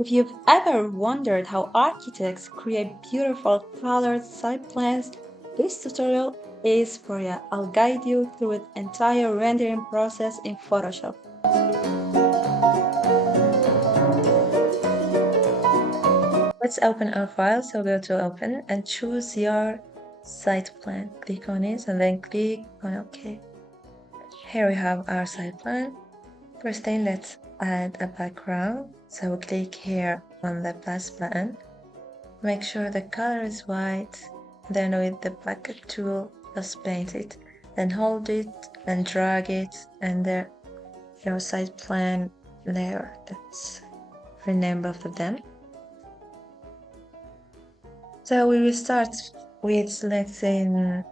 If you've ever wondered how architects create beautiful colored site plans, this tutorial is for you. I'll guide you through the entire rendering process in Photoshop. Let's open our file. So go to open and choose your site plan. Click on it and then click on OK. Here we have our site plan. First thing, let's add a background. So click here on the plus button. Make sure the color is white. Then with the bucket tool, just paint it. Then hold it and drag it, and there your site plan layer. Let's rename both of them. So we will start with selecting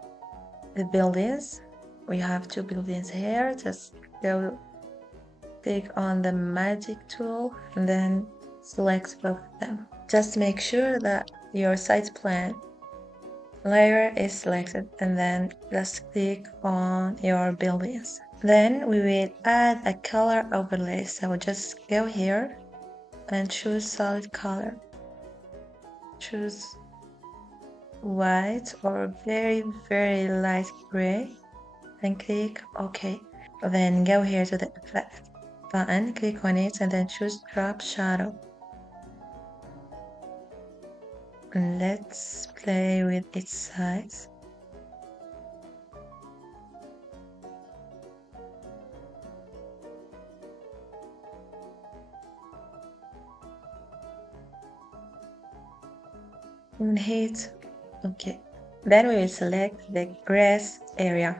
the buildings. We have two buildings here. Just go click on the magic tool and then select both of them. Just make sure that your site plan layer is selected and then just click on your buildings. Then we will add a color overlay. So just go here and choose solid color. Choose white or very light gray and click OK. Then go here to the effect button, click on it and then choose drop shadow. And let's play with its size. And hit OK. Then we will select the grass area.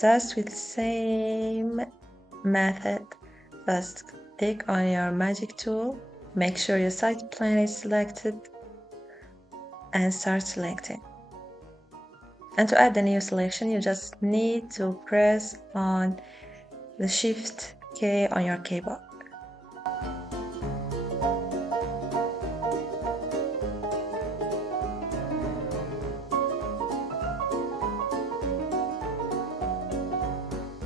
Just with the same method, just click on your magic tool, make sure your site plan is selected and start selecting. And to add the new selection, you just need to press on the Shift K on your keyboard.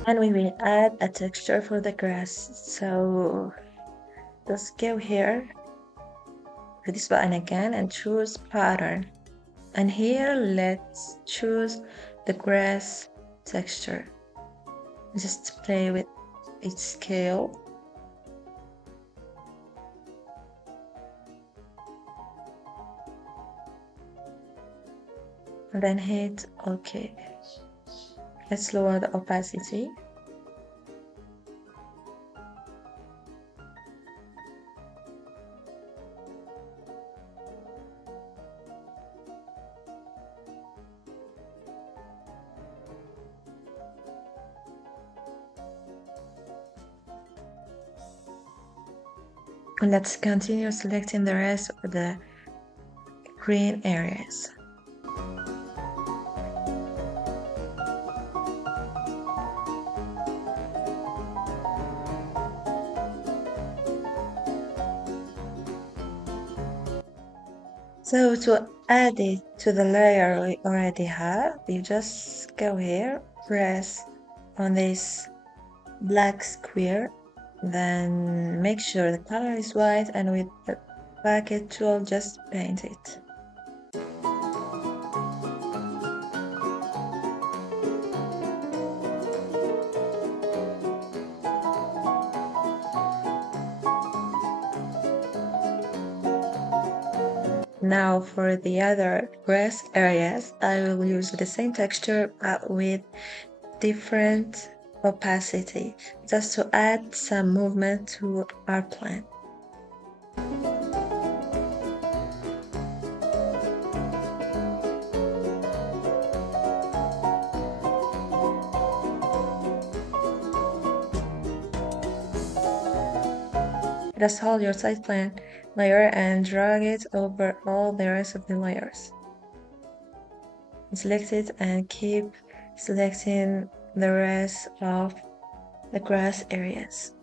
And we will add a texture for the grass. So just go here with this button again and choose pattern. And here let's choose the grass texture. Just play with its scale. And then hit OK. Let's lower the opacity. And let's continue selecting the rest of the green areas. So to add it to the layer we already have, you just go here, press on this black square, then make sure the color is white, and with the bucket tool just paint it. Now for the other grass areas, I will use the same texture but with different opacity, just to add some movement to our plant. Just hold your site plan layer and drag it over all the rest of the layers. Select it and keep selecting the rest of the grass areas.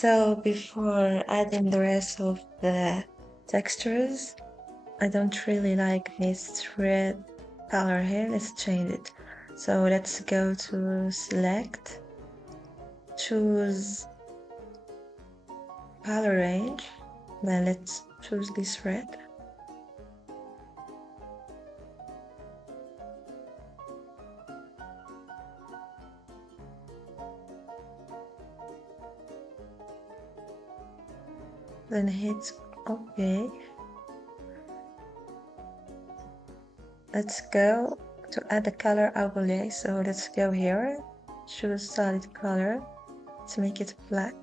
So before adding the rest of the textures, I don't really like this red color here. Let's change it. So let's go to select, choose color range, then let's choose this red. Then hit OK. Let's go to add the color overlay. So let's go here, choose solid color to make it black.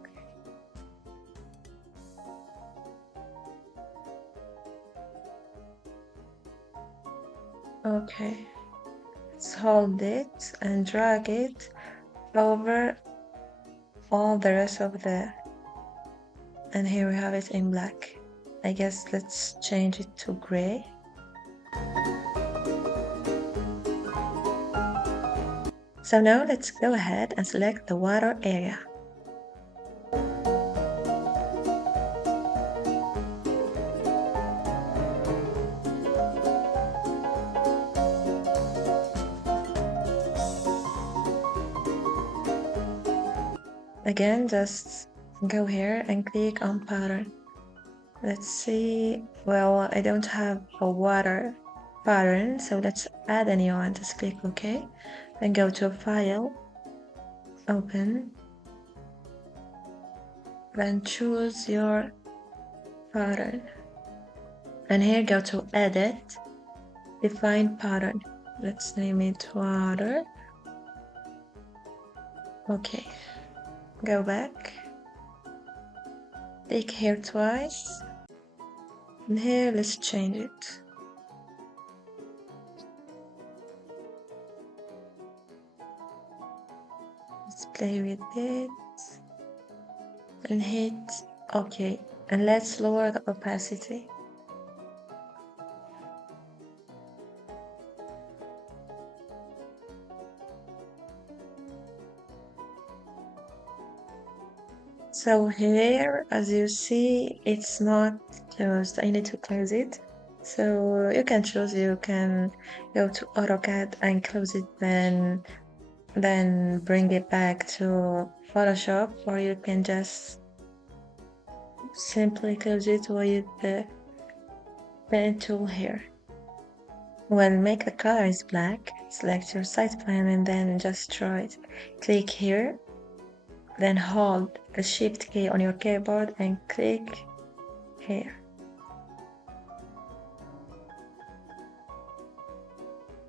Okay, let's hold it and drag it over all the rest of the, and here we have it in black. I guess let's change it to gray. So now let's go ahead and select the water area. Again, just go here and click on pattern. Let's see, well, I don't have a water pattern, so let's add a new one. Just click OK, then go to File, Open, then choose your pattern, and here go to Edit, Define Pattern. Let's name it Water. Okay, go back, click here twice, and here let's change it. Let's play with it and hit OK, and let's lower the opacity. So here, as you see, it's not closed. I need to close it. So you can choose, you can go to AutoCAD and close it, then bring it back to Photoshop, or you can just simply close it with the pen tool here. When make the colors black, select your site plan and then just draw it. Click here, then hold the Shift key on your keyboard and click here.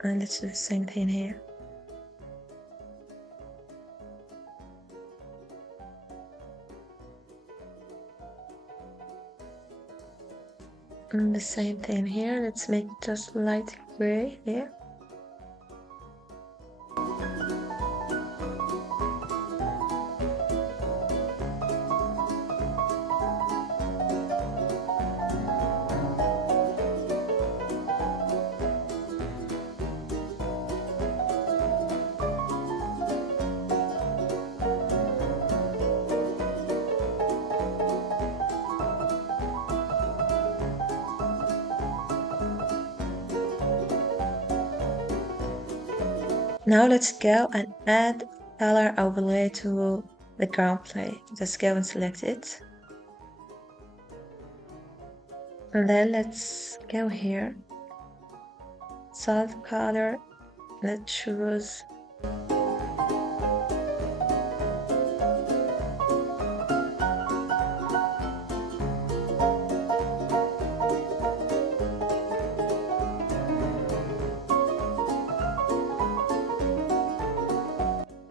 And let's do the same thing here. And the same thing here. Let's make just light gray here. Now let's go and add color overlay to the ground plane. Just go and select it. And then let's go here. Solid color. Let's choose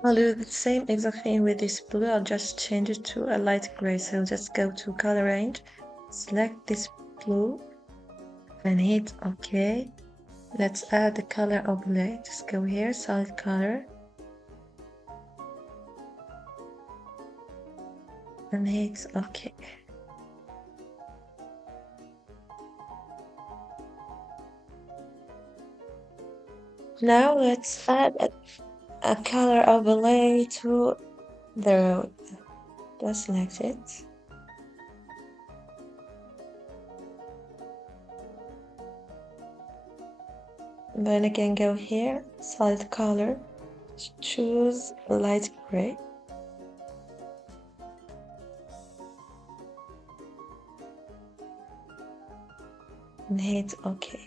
I'll do the same exact thing with this blue. I'll just change it to a light gray. So just go to color range, select this blue and hit OK. Let's add the color overlay. Just go here, solid color, and hit OK. Now let's add a color overlay to the road. Just select it. Then again go here, solid color, choose light gray. And hit OK.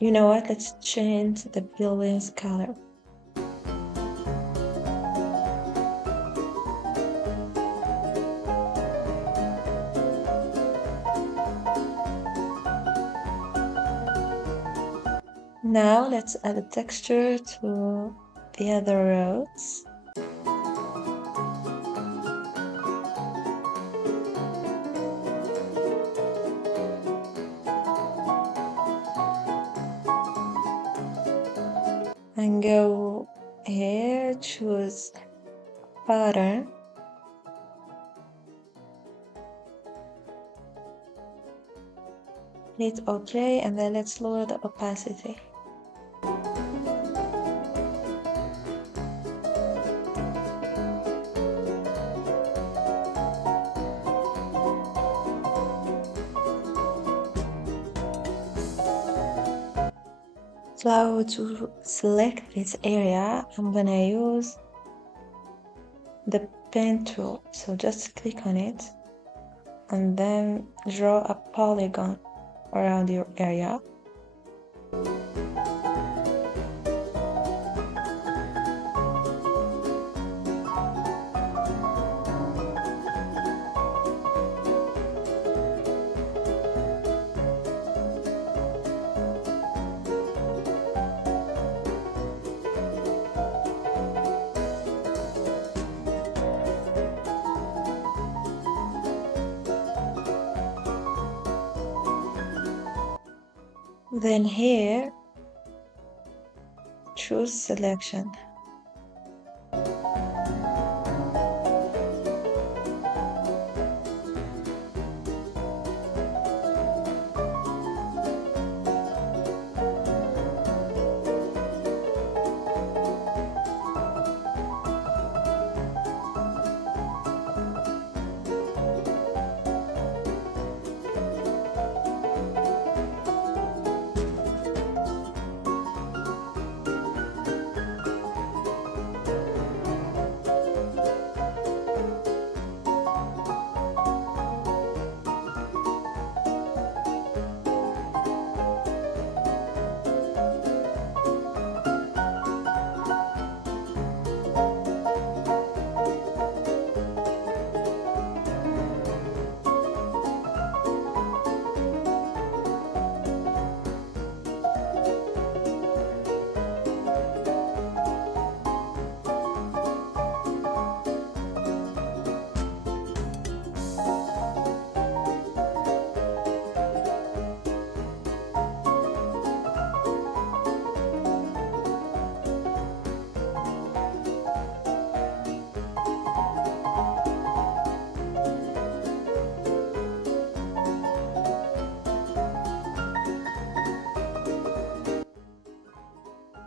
You know what? Let's change the building's color. Now let's add a texture to the other roads. And go here, choose pattern. Hit OK, and then let's lower the opacity. So to select this area, I'm gonna use the pen tool. So just click on it and then draw a polygon around your area. Then here, choose selection.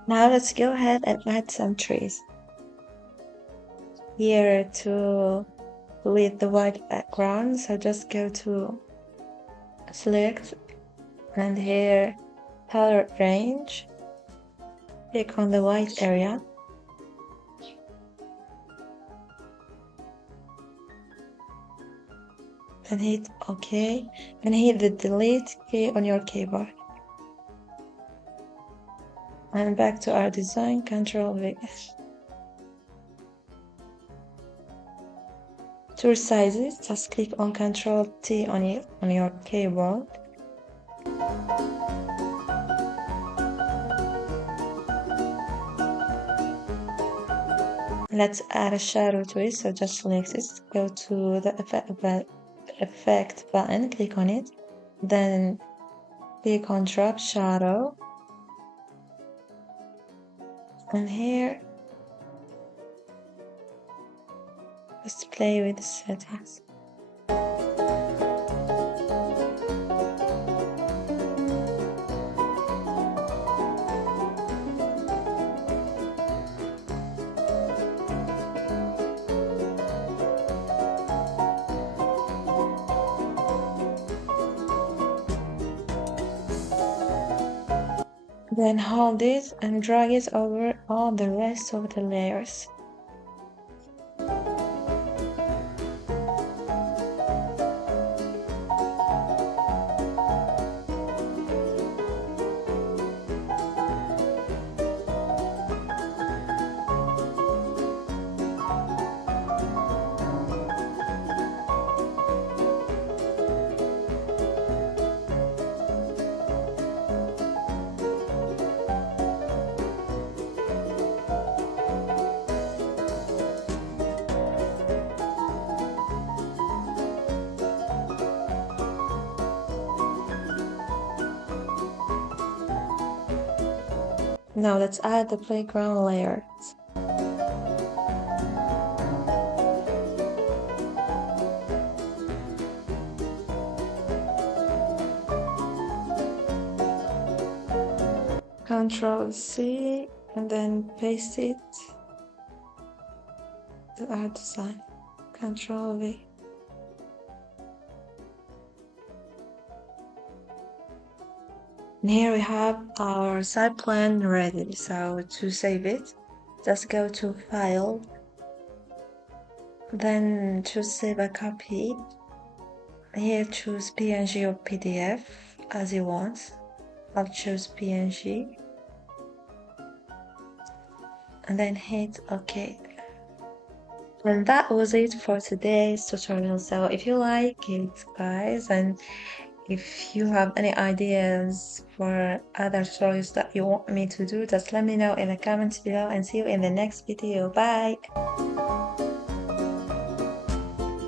Now let's go ahead and add some trees. Here to with the white background, so just go to select and here color range, click on the white area and hit OK and hit the delete key on your keyboard. And back to our design, Ctrl V. To resize it, just click on Ctrl T on your keyboard. Let's add a shadow to it, so just select it, go to the effect button, click on it, then click on drop shadow, and here just play with the settings. Then hold it and drag it over all the rest of the layers. Now let's add the playground layer. Control C and then paste it to our design. Control V. And here we have our site plan ready. So to save it, just go to File, then choose Save a Copy. Here choose PNG or PDF as you want. I'll choose PNG. And then hit OK. And that was it for today's tutorial. So if you like it, guys, and if you have any ideas for other tutorials that you want me to do, just let me know in the comments below and see you in the next video. Bye!